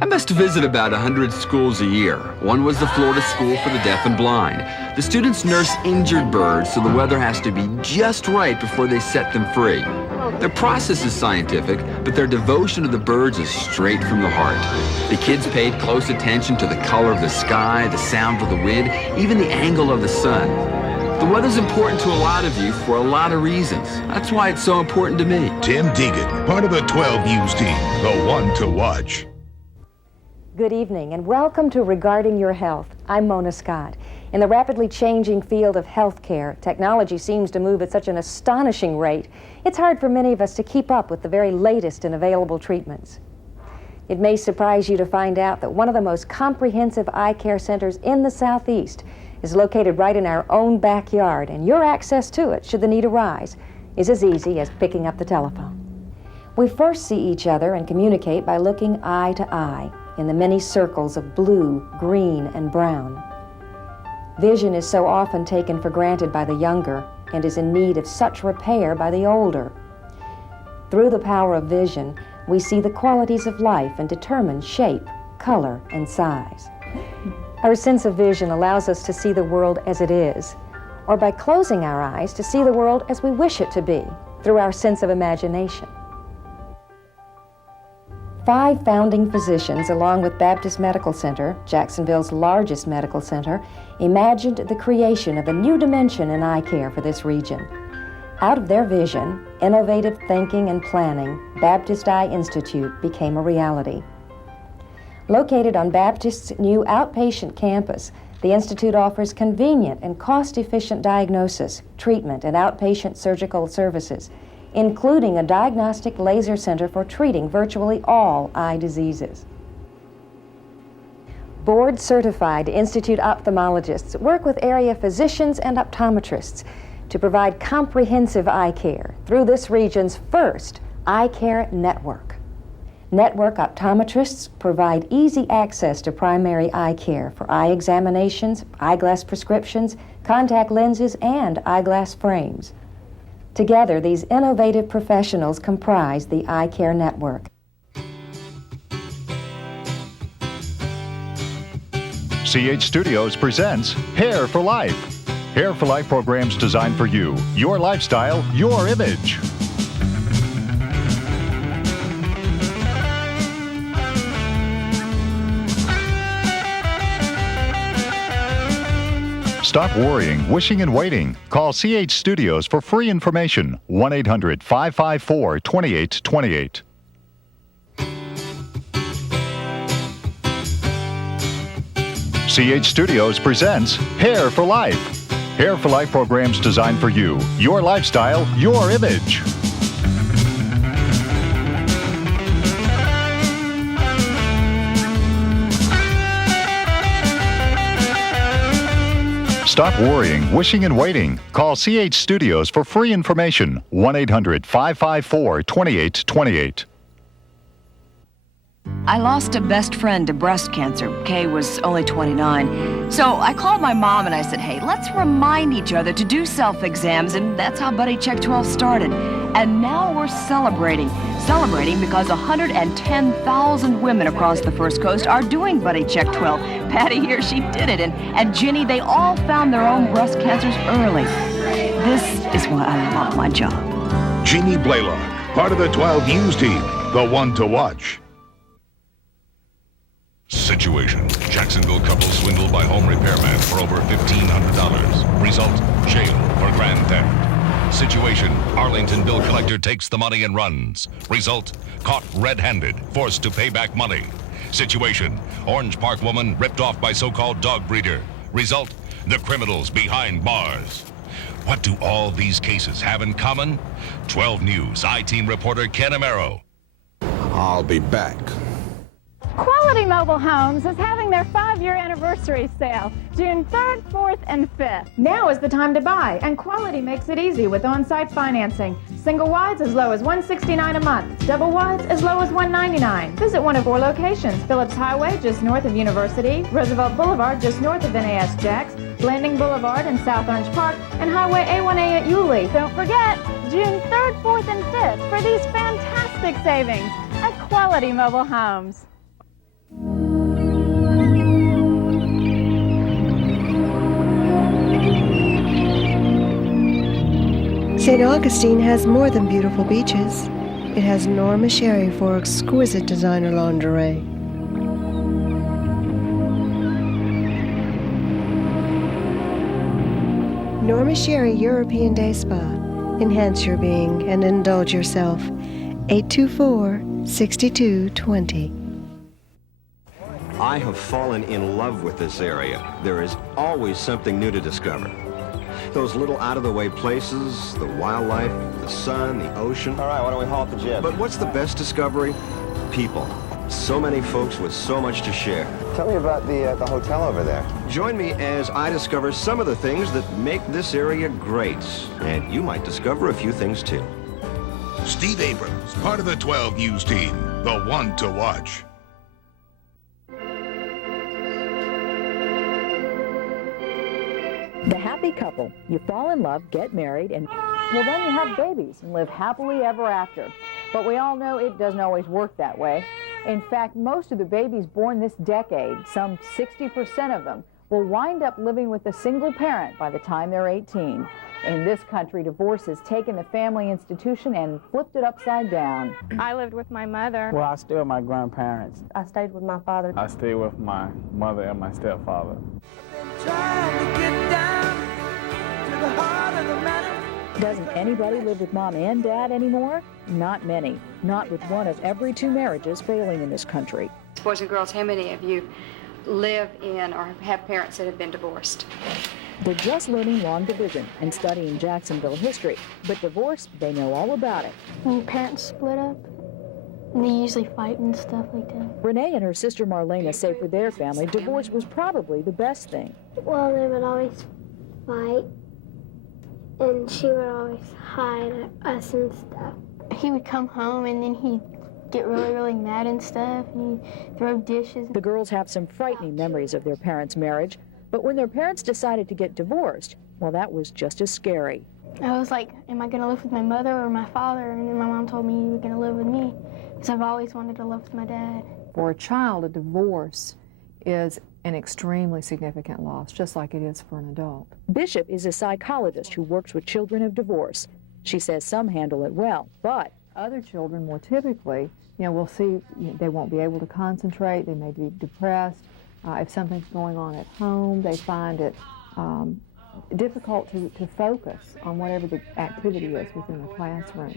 I must visit about 100 schools a year. One was the Florida School for the Deaf and Blind. The students nurse injured birds, so the weather has to be just right before they set them free. Their process is scientific, but their devotion to the birds is straight from the heart. The kids paid close attention to the color of the sky, the sound of the wind, even the angle of the sun. The weather's important to a lot of you for a lot of reasons. That's why it's so important to me. Tim Deegan, part of the 12 News team, the one to watch. Good evening and welcome to Regarding Your Health. I'm Mona Scott. In the rapidly changing field of healthcare, technology seems to move at such an astonishing rate, it's hard for many of us to keep up with the very latest in available treatments. It may surprise you to find out that one of the most comprehensive eye care centers in the Southeast is located right in our own backyard, and your access to it, should the need arise, is as easy as picking up the telephone. We first see each other and communicate by looking eye to eye in the many circles of blue, green, and brown. Vision is so often taken for granted by the younger and is in need of such repair by the older. Through the power of vision, we see the qualities of life and determine shape, color, and size. Our sense of vision allows us to see the world as it is, or by closing our eyes to see the world as we wish it to be, through our sense of imagination. 5 founding physicians, along with Baptist Medical Center, Jacksonville's largest medical center, imagined the creation of a new dimension in eye care for this region. Out of their vision, innovative thinking and planning, Baptist Eye Institute became a reality. Located on Baptist's new outpatient campus, the Institute offers convenient and cost-efficient diagnosis, treatment, and outpatient surgical services, including a diagnostic laser center for treating virtually all eye diseases. Board-certified Institute ophthalmologists work with area physicians and optometrists to provide comprehensive eye care through this region's first eye care network. Network optometrists provide easy access to primary eye care for eye examinations, eyeglass prescriptions, contact lenses, and eyeglass frames. Together, these innovative professionals comprise the Eye Care Network. CH Studios presents Hair for Life. Hair for Life programs designed for you, your lifestyle, your image. Stop worrying, wishing, and waiting. Call CH Studios for free information. 1-800-554-2828. CH Studios presents Hair for Life. Hair for Life programs designed for you, your lifestyle, your image. Stop worrying, wishing, and waiting. Call CH Studios for free information. 1-800-554-2828. I lost a best friend to breast cancer. Kay was only 29. So I called my mom and I said, hey, let's remind each other to do self-exams, and that's how Buddy Check 12 started. And now we're celebrating because 110,000 women across the First Coast are doing Buddy Check 12. Patty here, she did it, and Ginny, they all found their own breast cancers early. This is why I love my job. Jeannie Blaylock, part of the 12 News team, the one to watch. Situation. Jacksonville couple swindled by home repairman for over $1,500. Result, jail for grand theft. Situation. Arlington bill collector takes the money and runs. Result, caught red-handed, forced to pay back money. Situation. Orange Park woman ripped off by so-called dog breeder. Result, the criminals behind bars. What do all these cases have in common? 12 News I-Team reporter Ken Amaro. I'll be back. Quality Mobile Homes is having their 5-year anniversary sale, June 3rd, 4th, and 5th. Now is the time to buy, and Quality makes it easy with on-site financing. Single wides as low as $169 a month, double wides as low as $199. Visit one of 4 locations: Phillips Highway just north of University, Roosevelt Boulevard just north of NAS Jacks, Landing Boulevard in South Orange Park, and Highway A1A at Yulee. Don't forget, June 3rd, 4th, and 5th for these fantastic savings at Quality Mobile Homes. St. Augustine has more than beautiful beaches. It has Norma Sherry for exquisite designer lingerie. Norma Sherry European Day Spa. Enhance your being and indulge yourself. 824-6220. I have fallen in love with this area. There is always something new to discover. Those little out-of-the-way places, the wildlife, the sun, the ocean. All right, why don't we haul at the gym? But what's the best discovery? People. So many folks with so much to share. Tell me about the hotel over there. Join me as I discover some of the things that make this area great. And you might discover a few things too. Steve Abrams, part of the 12 News team, the one to watch. The happy couple. You fall in love, get married, and well, then you have babies and live happily ever after. But we all know it doesn't always work that way. In fact, most of the babies born this decade, some 60% of them, will wind up living with a single parent by the time they're 18. In this country, divorce has taken the family institution and flipped it upside down. I lived with my mother. Well, I stayed with my grandparents. I stayed with my father. I stayed with my mother and my stepfather. Doesn't anybody live with mom and dad anymore? Not many. Not with one of every 2 marriages failing in this country. Boys and girls, how many of you live in or have parents that have been divorced? They're just learning long division and studying Jacksonville history. But divorce, they know all about it. When parents split up, they usually fight and stuff like that. Renee and her sister Marlena say for their family, divorce was probably the best thing. Well, they would always fight, and she would always hide us and stuff. He would come home and then he'd get really, really mad and stuff, and he'd throw dishes. The girls have some frightening memories of their parents' marriage, but when their parents decided to get divorced, well, that was just as scary. I was like, am I going to live with my mother or my father? And then my mom told me you were going to live with me, because I've always wanted to live with my dad. For a child, a divorce is an extremely significant loss, just like it is for an adult. Bishop is a psychologist who works with children of divorce. She says some handle it well, but other children more typically, we'll see they won't be able to concentrate, they may be depressed. If something's going on at home, they find it difficult to focus on whatever the activity is within the classroom.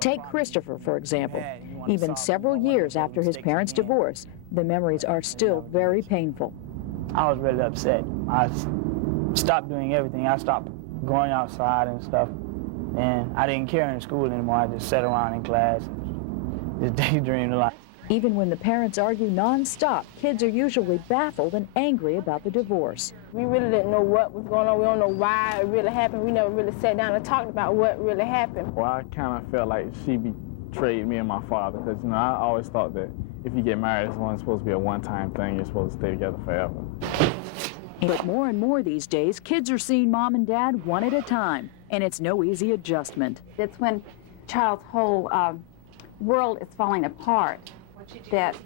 Take Christopher, for example. Even several years after his parents' divorce, the memories are still very painful. I was really upset. I stopped doing everything. I stopped going outside and stuff. And I didn't care in school anymore. I just sat around in class and just daydreamed a lot. Even when the parents argue nonstop, kids are usually baffled and angry about the divorce. We really didn't know what was going on. We don't know why it really happened. We never really sat down and talked about what really happened. Well, I kind of felt like she betrayed me and my father, because I always thought that if you get married, it's only supposed to be a one-time thing. You're supposed to stay together forever. But more and more these days, kids are seeing mom and dad one at a time, and it's no easy adjustment. It's when child's whole world is falling apart that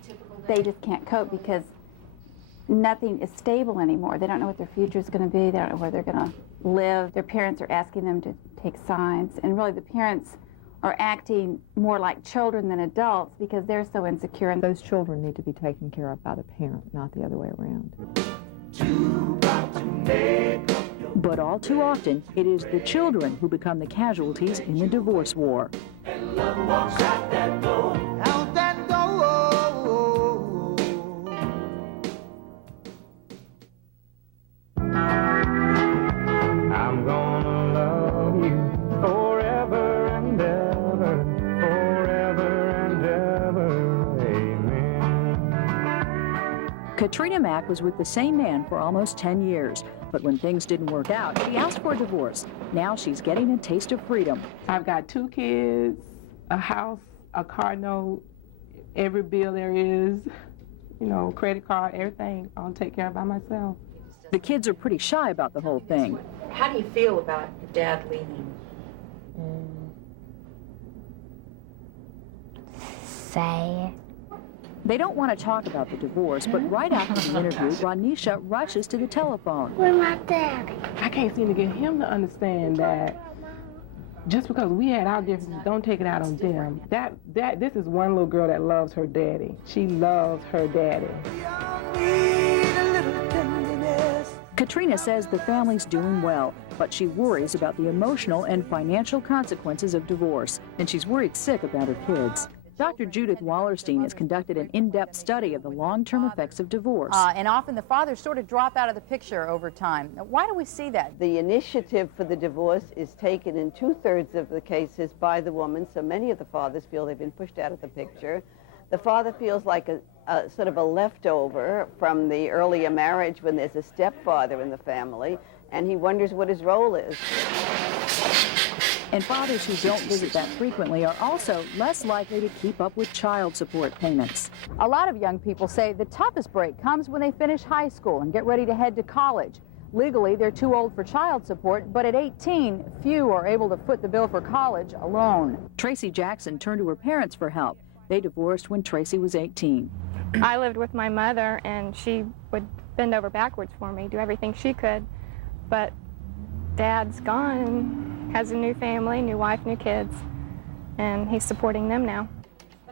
they just can't cope, because nothing is stable anymore. They don't know what their future is going to be. They don't know where they're going to live. Their parents are asking them to take signs, and really the parents are acting more like children than adults because they're so insecure. And those children need to be taken care of by the parent, not the other way around. But all too often, it is the children who become the casualties in the divorce war. I'm gonna love you forever and ever, forever and ever, amen. Katrina Mack was with the same man for almost 10 years, but when things didn't work out, she asked for a divorce. Now she's getting a taste of freedom. I've got 2 kids, a house, a car note, every bill there is, credit card, everything I'll take care of by myself. The kids are pretty shy about the whole thing. How do you feel about your dad leaving? Sad. They don't want to talk about the divorce, but right after the interview, Ronisha rushes to the telephone. Where's my daddy? I can't seem to get him to understand that just because we had our differences, don't take it out on them. This is one little girl that loves her daddy. She loves her daddy. Katrina says the family's doing well, but she worries about the emotional and financial consequences of divorce, and she's worried sick about her kids. Dr. Judith Wallerstein has conducted an in-depth study of the long-term effects of divorce. And often the fathers sort of drop out of the picture over time. Now, why do we see that? The initiative for the divorce is taken in 2/3 of the cases by the woman, so many of the fathers feel they've been pushed out of the picture. The father feels like a sort of a leftover from the earlier marriage when there's a stepfather in the family, and he wonders what his role is. And fathers who don't visit that frequently are also less likely to keep up with child support payments. A lot of young people say the toughest break comes when they finish high school and get ready to head to college. Legally, they're too old for child support, but at 18, few are able to foot the bill for college alone. Tracy Jackson turned to her parents for help. They divorced when Tracy was 18. I lived with my mother, and she would bend over backwards for me, do everything she could. But Dad's gone and has a new family, new wife, new kids, and he's supporting them now.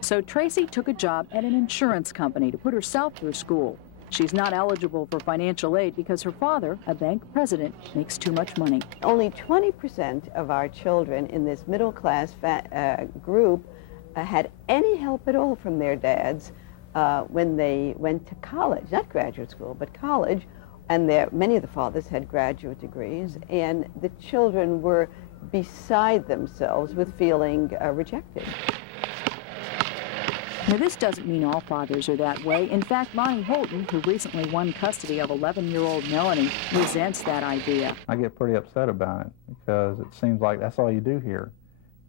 So Tracy took a job at an insurance company to put herself through school. She's not eligible for financial aid because her father, a bank president, makes too much money. Only 20% of our children in this middle-class group had any help at all from their dads when they went to college, not graduate school, but college, and many of the fathers had graduate degrees, and the children were beside themselves with feeling rejected. Now, this doesn't mean all fathers are that way. In fact, Lonnie Holton, who recently won custody of 11-year-old Melanie, resents that idea. I get pretty upset about it because it seems like that's all you do here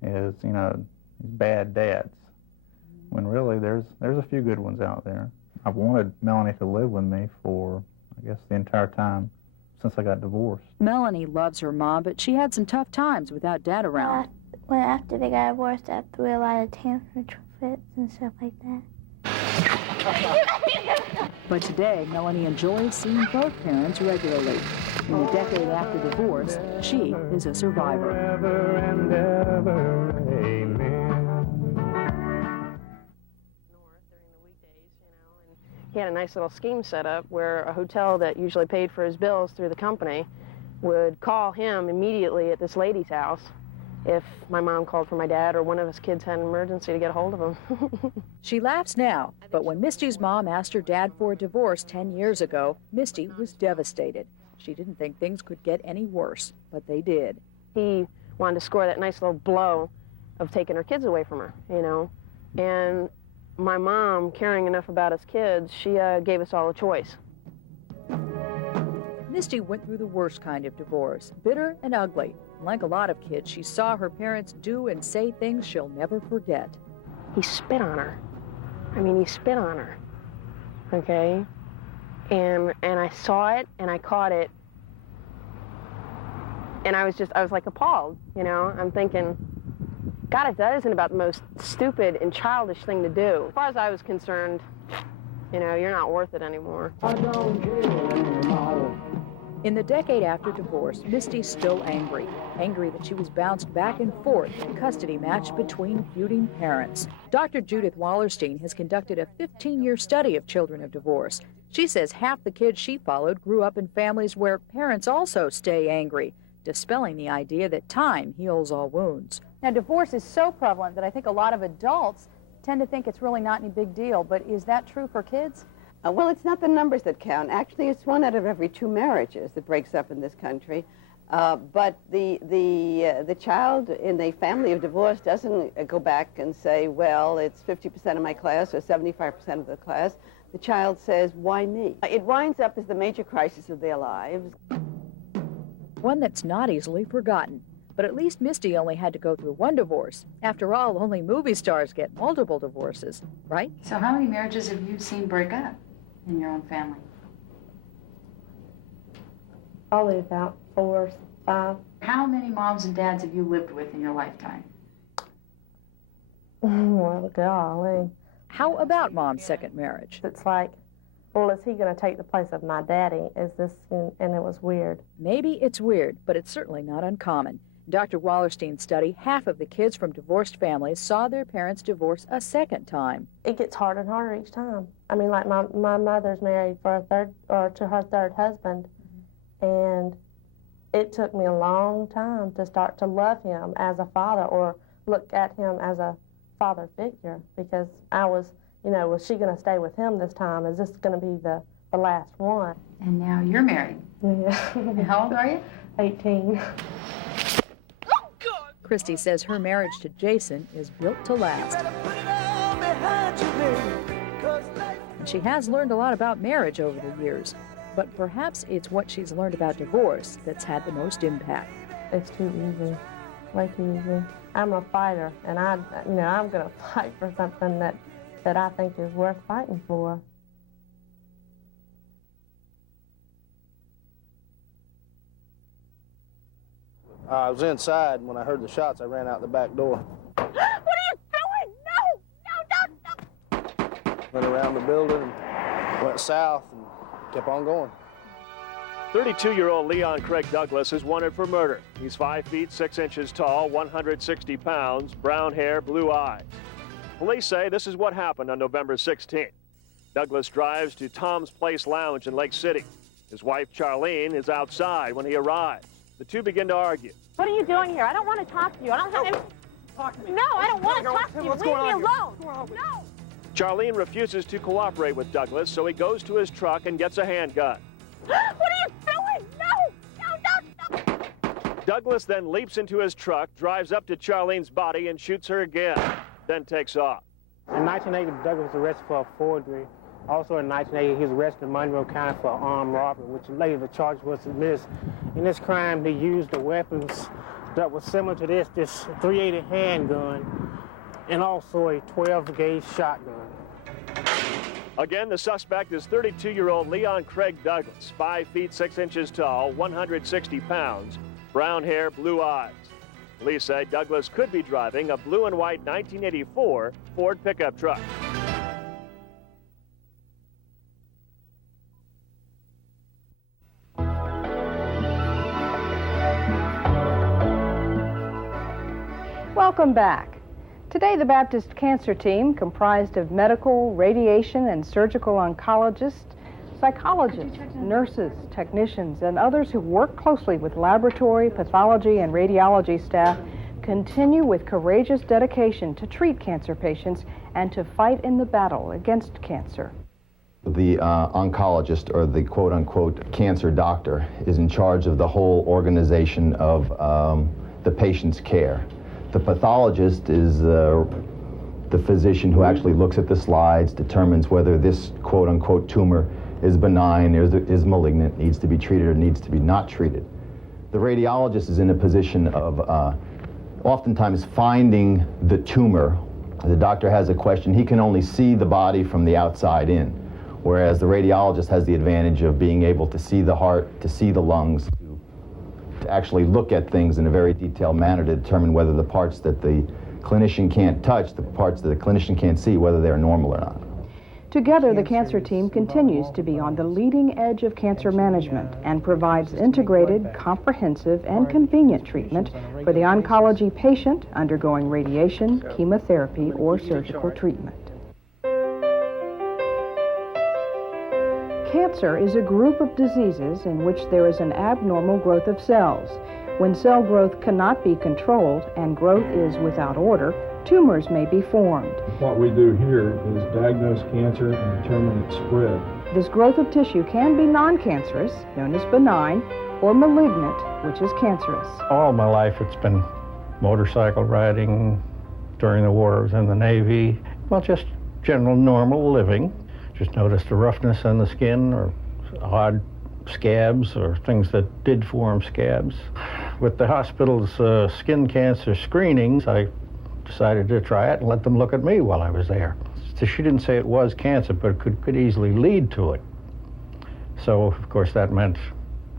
is, you know, these bad dads, when really there's a few good ones out there. I've wanted Melanie to live with me for, I guess, the entire time since I got divorced. Melanie loves her mom, but she had some tough times without Dad around. Well, after they got divorced, I threw a lot of tantrums and stuff like that. But today, Melanie enjoys seeing both parents regularly. In the decade after divorce, she is a survivor. Forever and ever, amen. He had a nice little scheme set up where a hotel that usually paid for his bills through the company would call him immediately at this lady's house if my mom called for my dad or one of his kids had an emergency to get a hold of him. She laughs now, but when Misty's mom asked her dad for a divorce 10 years ago, Misty was devastated. She didn't think things could get any worse, but they did. He wanted to score that nice little blow of taking her kids away from her, you know, and my mom, caring enough about us kids, she gave us all a choice. Misty went through the worst kind of divorce, bitter and ugly. Like a lot of kids, she saw her parents do and say things she'll never forget. He spit on her. I mean, he spit on her, okay? And I saw it, and I caught it, and I was like appalled, you know? I'm thinking, God, if that isn't about the most stupid and childish thing to do. As far as I was concerned, you know, you're not worth it anymore. In the decade after divorce, Misty's still angry. Angry that she was bounced back and forth in a custody match between feuding parents. Dr. Judith Wallerstein has conducted a 15-year study of children of divorce. She says half the kids she followed grew up in families where parents also stay angry, dispelling the idea that time heals all wounds. Now, divorce is so prevalent that I think a lot of adults tend to think it's really not any big deal, but is that true for kids? Well, it's not the numbers that count. Actually, it's 1 out of every 2 marriages that breaks up in this country. But the child in a family of divorce doesn't go back and say, well, it's 50% of my class or 75% of the class. The child says, why me? It winds up as the major crisis of their lives. One that's not easily forgotten. But at least Misty only had to go through 1 divorce. After all, only movie stars get multiple divorces, right? So how many marriages have you seen break up in your own family? Probably about 4 or 5. How many moms and dads have you lived with in your lifetime? Well, golly. How about Mom's second marriage? It's like, well, is he going to take the place of my daddy? Is this, and it was weird. Maybe it's weird, but it's certainly not uncommon. Dr. Wallerstein's study, half of the kids from divorced families saw their parents divorce a second time. It gets harder and harder each time. I mean, like my mother's married for to her third husband, and it took me a long time to start to love him as a father or look at him as a father figure, because I was, was she going to stay with him this time? Is this going to be the last one? And now you're married. Yeah. And how old are you? 18. Christy says her marriage to Jason is built to last. And she has learned a lot about marriage over the years, but perhaps it's what she's learned about divorce that's had the most impact. It's too easy, way too easy. I'm a fighter, and I'm going to fight for something that I think is worth fighting for. I was inside, and when I heard the shots, I ran out the back door. What are you doing? No! Went around the building and went south and kept on going. 32-year-old Leon Craig Douglas is wanted for murder. He's 5 feet 6 inches tall, 160 pounds, brown hair, blue eyes. Police say this is what happened on November 16th. Douglas drives to Tom's Place Lounge in Lake City. His wife, Charlene, is outside when he arrives. The two begin to argue. What are you doing here? I don't want to talk to you. I don't have any... Talk to me. No, I don't want to talk to you. Leave me alone. No. Charlene refuses to cooperate with Douglas, so he goes to his truck and gets a handgun. What are you doing? No. Douglas then leaps into his truck, drives up to Charlene's body, and shoots her again, then takes off. In 1980, Douglas was arrested for a forgery. Also in 1980, he was arrested in Monroe County for armed robbery, which later the charge was dismissed. In this crime, he used the weapons that were similar to this 380 handgun and also a 12-gauge shotgun. Again, the suspect is 32-year-old Leon Craig Douglas, 5 feet 6 inches tall, 160 pounds, brown hair, blue eyes. Police say Douglas could be driving a blue and white 1984 Ford pickup truck. Welcome back. Today, the Baptist Cancer Team, comprised of medical, radiation, and surgical oncologists, psychologists, nurses, technicians, and others who work closely with laboratory, pathology, and radiology staff, continue with courageous dedication to treat cancer patients and to fight in the battle against cancer. The oncologist, or the quote-unquote cancer doctor, is in charge of the whole organization of the patient's care. The pathologist is the physician who actually looks at the slides, determines whether this quote-unquote tumor is benign, is malignant, needs to be treated, or needs to be not treated. The radiologist is in a position of oftentimes finding the tumor. The doctor has a question. He can only see the body from the outside in, whereas the radiologist has the advantage of being able to see the heart, to see the lungs, to actually look at things in a very detailed manner to determine whether the parts that the clinician can't touch, the parts that the clinician can't see, whether they're normal or not. Together, the cancer team continues to be on the leading edge of cancer management and provides integrated, comprehensive, and convenient treatment for the oncology patient undergoing radiation, chemotherapy, or surgical treatment. Cancer is a group of diseases in which there is an abnormal growth of cells. When cell growth cannot be controlled and growth is without order, tumors may be formed. What we do here is diagnose cancer and determine its spread. This growth of tissue can be non-cancerous, known as benign, or malignant, which is cancerous. All my life it's been motorcycle riding. During the war I was in the Navy. Well, just general normal living. Just noticed a roughness on the skin or odd scabs or things that did form scabs. With the hospital's skin cancer screenings, I decided to try it and let them look at me while I was there. So she didn't say it was cancer, but it could easily lead to it. So, of course, that meant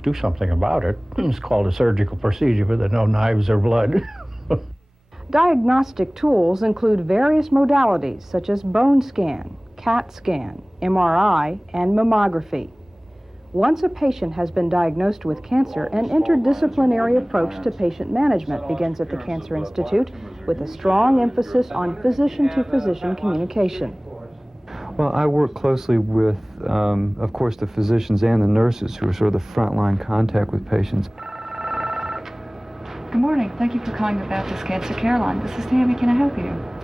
do something about it. It's called a surgical procedure, but there are no knives or blood. Diagnostic tools include various modalities such as bone scan, CAT scan, MRI, and mammography. Once a patient has been diagnosed with cancer, an interdisciplinary approach to patient management begins at the Cancer Institute with a strong emphasis on physician-to-physician communication. Well, I work closely with, of course, the physicians and the nurses who are sort of the frontline contact with patients. Good morning. Thank you for calling the Baptist Cancer Care Line. This is Tammy. Can I help you?